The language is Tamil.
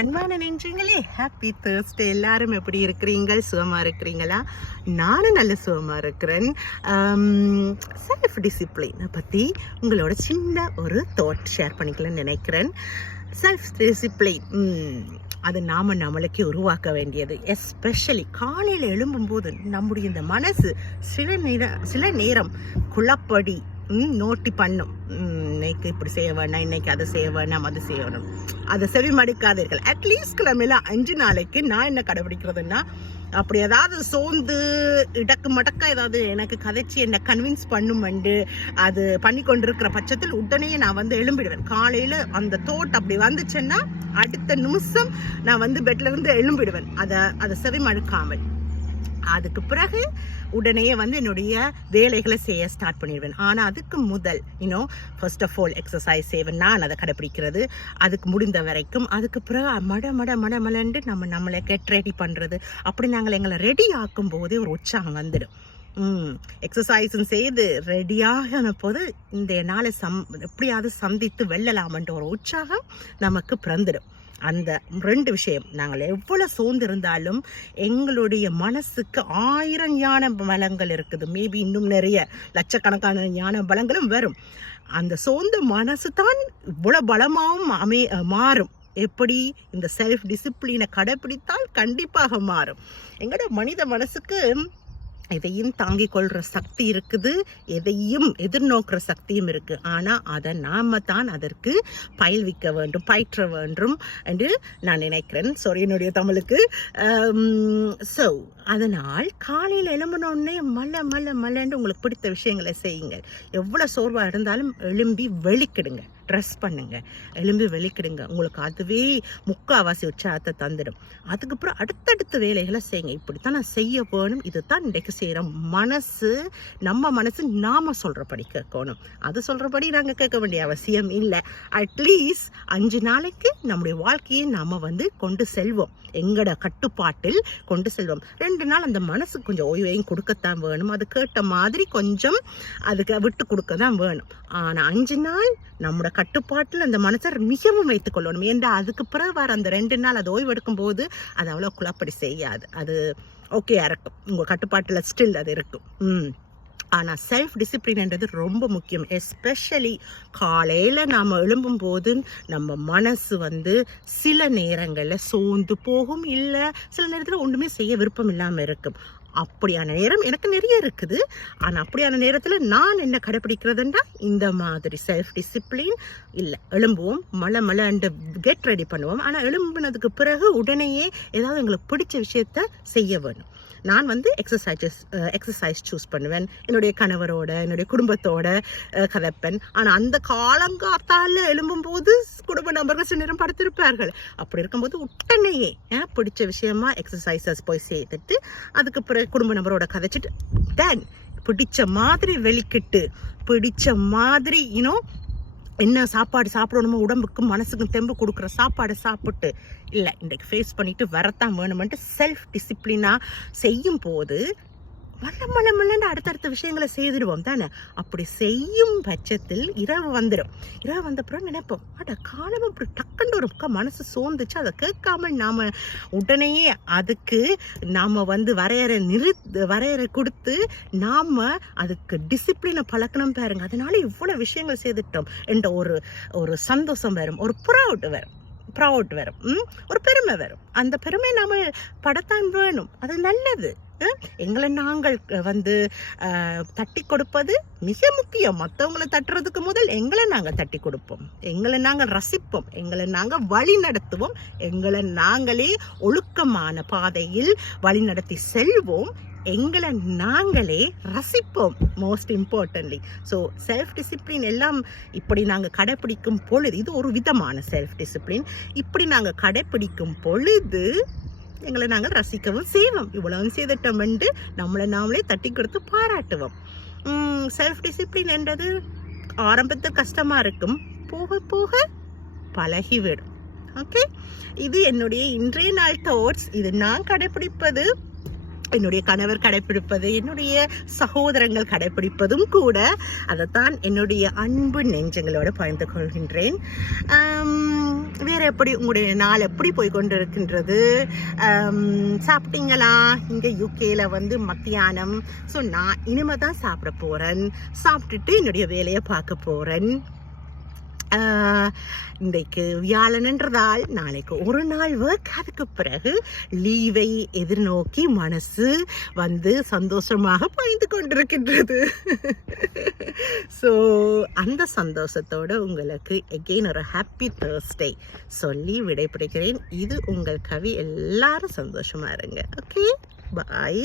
அன்பான நெஞ்சங்களே, ஹாப்பி தேர்ஸ்டே. எல்லாரும் எப்படி இருக்கிறீங்க? சுகமா இருக்கிறீங்களா? நானும் நல்ல சுகமா இருக்கிறேன். செல்ஃப் டிசிப்ளினை பற்றி உங்களோட சின்ன ஒரு தாட் ஷேர் பண்ணிக்கலாம்னு நினைக்கிறேன். செல்ஃப் டிசிப்ளின் அது நம்மளுக்கே உருவாக்க வேண்டியது. எஸ்பெஷலி காலையில் எழும்பும்போது நம்முடைய இந்த மனசு சில நேரம் குழப்படி நோட்டி பண்ணும். இன்னைக்கு இப்படி செய்ய வேண்டாம், இன்னைக்கு அதை செய்ய வேண்டாம், அது செய்ய வேணும். அதை செவி மடுக்காதீர்கள். அட்லீஸ்ட் கிழமையில 5 நாளைக்கு நான் என்ன கடைபிடிக்கிறதுன்னா, அப்படி ஏதாவது சோர்ந்து இடக்கு மடக்கா ஏதாவது எனக்கு கதைச்சி என்னை கன்வின்ஸ் பண்ணுமெண்டு அது பண்ணி கொண்டிருக்கிற பட்சத்தில் உடனே நான் எழும்பிடுவேன். காலையில் அந்த தோட் அப்படி வந்துச்சுன்னா அடுத்த நிமிஷம் நான் பெட்ல இருந்து எழும்பிடுவேன். அதை செவி மடுக்காமல். அதுக்கு பிறகு உடனே என்னுடைய வேலைகளை செய்ய ஸ்டார்ட் பண்ணிடுவேன். ஆனால் அதுக்கு முதல் ஃபர்ஸ்ட் ஆஃப் ஆல் எக்ஸசைஸ் செய்வேன். நான் அதை கடைப்பிடிக்கிறது அதுக்கு முடிந்த வரைக்கும். அதுக்கு பிறகு மடமலண்டு நம்மளை கெட் ரெடி பண்ணுறது. அப்படி நாங்கள் எங்களை ரெடி ஆக்கும் போதே ஒரு உற்சாகம் வந்துடும். எக்ஸசைஸும் செய்து ரெடியான போது இந்த நாளை எப்படியாவது சந்தித்து வெல்லலாமன்ற ஒரு உற்சாகம் நமக்கு பிறந்துடும். அந்த 2 விஷயம், நாங்கள் எவ்வளோ சோர்ந்து இருந்தாலும் எங்களுடைய மனசுக்கு 1000 ஞான பலங்கள் இருக்குது. மேபி இன்னும் நிறைய லட்சக்கணக்கான ஞான பலங்களும் வரும். அந்த சோர்ந்த மனசு தான் இவ்வளோ பலமாகவும் மாறும். எப்படி? இந்த செல்ஃப் டிசிப்ளினை கடைப்பிடித்தால் கண்டிப்பாக மாறும். எங்களோட மனித மனசுக்கு எதையும் தாங்கிக் கொள்கிற சக்தி இருக்குது, எதையும் எதிர்நோக்கிற சக்தியும் இருக்கு. ஆனால் அதை நாம தான் அதற்கு பயிற்ற வேண்டும் என்று நான் நினைக்கிறேன். சாரி என்னுடைய தமிழுக்கு. ஸோ அதனால் காலையில் எழும்பினோடனே மல்லன்னு உங்களுக்கு பிடித்த விஷயங்களை செய்யுங்க. எவ்வளோ சோர்வாக இருந்தாலும் எழும்பி வெளிக்கிடுங்க. ட்ரெஸ் பண்ணுங்க, எலும்பி வெளிக்கிடுங்க. உங்களுக்கு அதுவே முக்கால்வாசி உற்சாகத்தை தந்துடும். அதுக்கப்புறம் அடுத்தடுத்த வேலைகளை செய்யுங்க. இப்படித்தான் நான் செய்ய வேணும், இதுதான் இன்றைக்கு செய்கிறோம். நம்ம மனசு நாம சொல்றபடி கேட்கணும். அது சொல்றபடி நாங்கள் கேட்க வேண்டிய அவசியம் இல்லை. அட்லீஸ்ட் 5 நாளைக்கு நம்முடைய வாழ்க்கையை நாம கொண்டு செல்வோம். எங்களோட கட்டுப்பாட்டில் கொண்டு செல்வோம். 2 நாள் அந்த மனசுக்கு கொஞ்சம் ஓய்வையும் கொடுக்கத்தான் வேணும். அது கேட்ட மாதிரி கொஞ்சம் அதுக்கு விட்டு கொடுக்க தான் வேணும். ஆனால் 5 நாள் நம்மளோட கட்டுப்பாட்டில் அந்த மனசை மிகவும் வைத்துக் கொள்ளணும். ஏன்டா அதுக்கு பிறகு வர அந்த 2 நாள் அது ஓய்வு எடுக்கும் போது அது அவ்வளோ குழப்படி செய்யாது. அது ஓகேயா இருக்கும். உங்கள் கட்டுப்பாட்டில் ஸ்டில் அது இருக்கும். ஆனால் செல்ஃப் டிசிப்ளின்ன்றது ரொம்ப முக்கியம். எஸ்பெஷலி காலையில் நாம் எழும்பும் போது நம்ம மனசு சில நேரங்களில் சோர்ந்து போகும், இல்லை சில நேரத்தில் ஒன்றுமே செய்ய விருப்பம் இல்லாமல் இருக்கும். அப்படியான நேரம் எனக்கு நிறைய இருக்குது. ஆனால் அப்படியான நேரத்தில் நான் என்ன கடைப்பிடிக்கிறதுன்னா, இந்த மாதிரி செல்ஃப் டிசிப்ளின் இல்லை. எழும்புவோம், மழை கெட் ரெடி பண்ணுவோம். ஆனால் எழும்பினதுக்கு பிறகு உடனேயே ஏதாவது எங்களுக்கு பிடிச்ச விஷயத்த செய்ய வேணும். நான் எக்ஸசைஸ் சூஸ் பண்ணுவேன். என்னுடைய கணவரோட என்னுடைய குடும்பத்தோட கதைப்பேன். ஆனால் அந்த காலங்காத்தால எழும்பும் போது குடும்ப நபர்கள் சில நேரம் படுத்திருப்பார்கள். அப்படி இருக்கும்போது உடனேயே பிடிச்ச விஷயமா எக்ஸசைசஸ் போய் செய்துட்டு அதுக்கு பிறகு குடும்ப நபரோட கதைச்சிட்டு தென் பிடிச்ச மாதிரி வெளிக்கிட்டு பிடிச்ச மாதிரி என்ன சாப்பாடு சாப்பிடணுமோ, உடம்புக்கும் மனசுக்கும் தெம்பு கொடுக்குற சாப்பாடு சாப்பிட்டு இல்லை இன்றைக்கு ஃபேஸ் பண்ணிட்டு வரத்தான் வேணுமென்ட்டு செல்ஃப் டிசிப்ளினாக செய்யும் போது மல்லன்னு அடுத்தடுத்த விஷயங்களை செய்திடுவோம் தானே. அப்படி செய்யும் பட்சத்தில் இரவு வந்துடும். இரவு வந்த பிறகு நினைப்போம், காலம் அப்படி டக்குன்னு ஒரு மனசு சோர்ந்துச்சு. அதை கேட்காம நாம உடனேயே அதுக்கு நாம வரையறை கொடுத்து நாம அதுக்கு டிசிப்ளினை பழக்கணும் பாருங்க. அதனால இவ்வளவு விஷயங்கள் செய்துட்டோம் என்ற ஒரு சந்தோஷம் வரும், ஒரு ப்ரௌட் வரும், ஒரு பெருமை வரும். அந்த பெருமை நாம படத்தான் வேணும். அது நல்லது. எங்களை நாங்கள் தட்டி கொடுப்பது மிக முக்கியம். மற்றவங்களை தட்டுறதுக்கு முதல் எங்களை நாங்கள் தட்டி கொடுப்போம், எங்களை நாங்கள் ரசிப்போம், எங்களை நாங்கள் வழி நடத்துவோம், எங்களை நாங்களே ஒழுக்கமான பாதையில் வழி நடத்தி செல்வோம், எங்களை நாங்களே ரசிப்போம். Most importantly so self discipline எல்லாம் இப்படி நாங்கள் கடைப்பிடிக்கும் பொழுது, இது ஒரு விதமான செல்ஃப் டிசிப்ளின். இப்படி நாங்கள் கடைப்பிடிக்கும் பொழுது எங்களை நாங்கள் ரசிக்கவும் செய்வோம். இவ்வளவு செய்துட்டோம் என்று நம்மளை நாமளே தட்டி கொடுத்து பாராட்டுவோம். செல்ஃப் டிசிப்ளின் என்றது ஆரம்பத்தில் கஷ்டமா இருக்கும், போக போக பழகிவிடும். ஓகே, இது என்னுடைய இன்றைய நாள் தாட்ஸ். இது நான் கடைப்பிடிப்பது, என்னுடைய கணவர் கடைப்பிடிப்பது, என்னுடைய சகோதரங்கள் கடைப்பிடிப்பதும் கூட. அதைத்தான் என்னுடைய அன்பு நெஞ்சங்களோட பகிர்ந்து கொள்கின்றேன். வேறு எப்படி உங்களுடைய நாள் எப்படி போய் கொண்டு இருக்கின்றது? சாப்பிட்டீங்களா? இங்கே யூகேல வந்து மத்தியானம். ஸோ நான் இனிமே தான் சாப்பிட போகிறேன். சாப்பிட்டுட்டு என்னுடைய வேலையை பார்க்க போகிறேன். இன்றைக்கு வியாழனன்றதால் நாளைக்கு ஒரு நாள் ஒர்க். அதுக்கு பிறகு லீவை எதிர்நோக்கி மனசு வந்து சந்தோஷமாக பாய்ந்து கொண்டிருக்கின்றது. ஸோ அந்த சந்தோஷத்தோடு உங்களுக்கு எகெயின் ஒரு ஹாப்பி தேர்ஸ்டே சொல்லி விடைபெறுகிறேன். இது உங்கள் கவி. எல்லாரும் சந்தோஷமாக இருங்க. ஓகே, பாய்.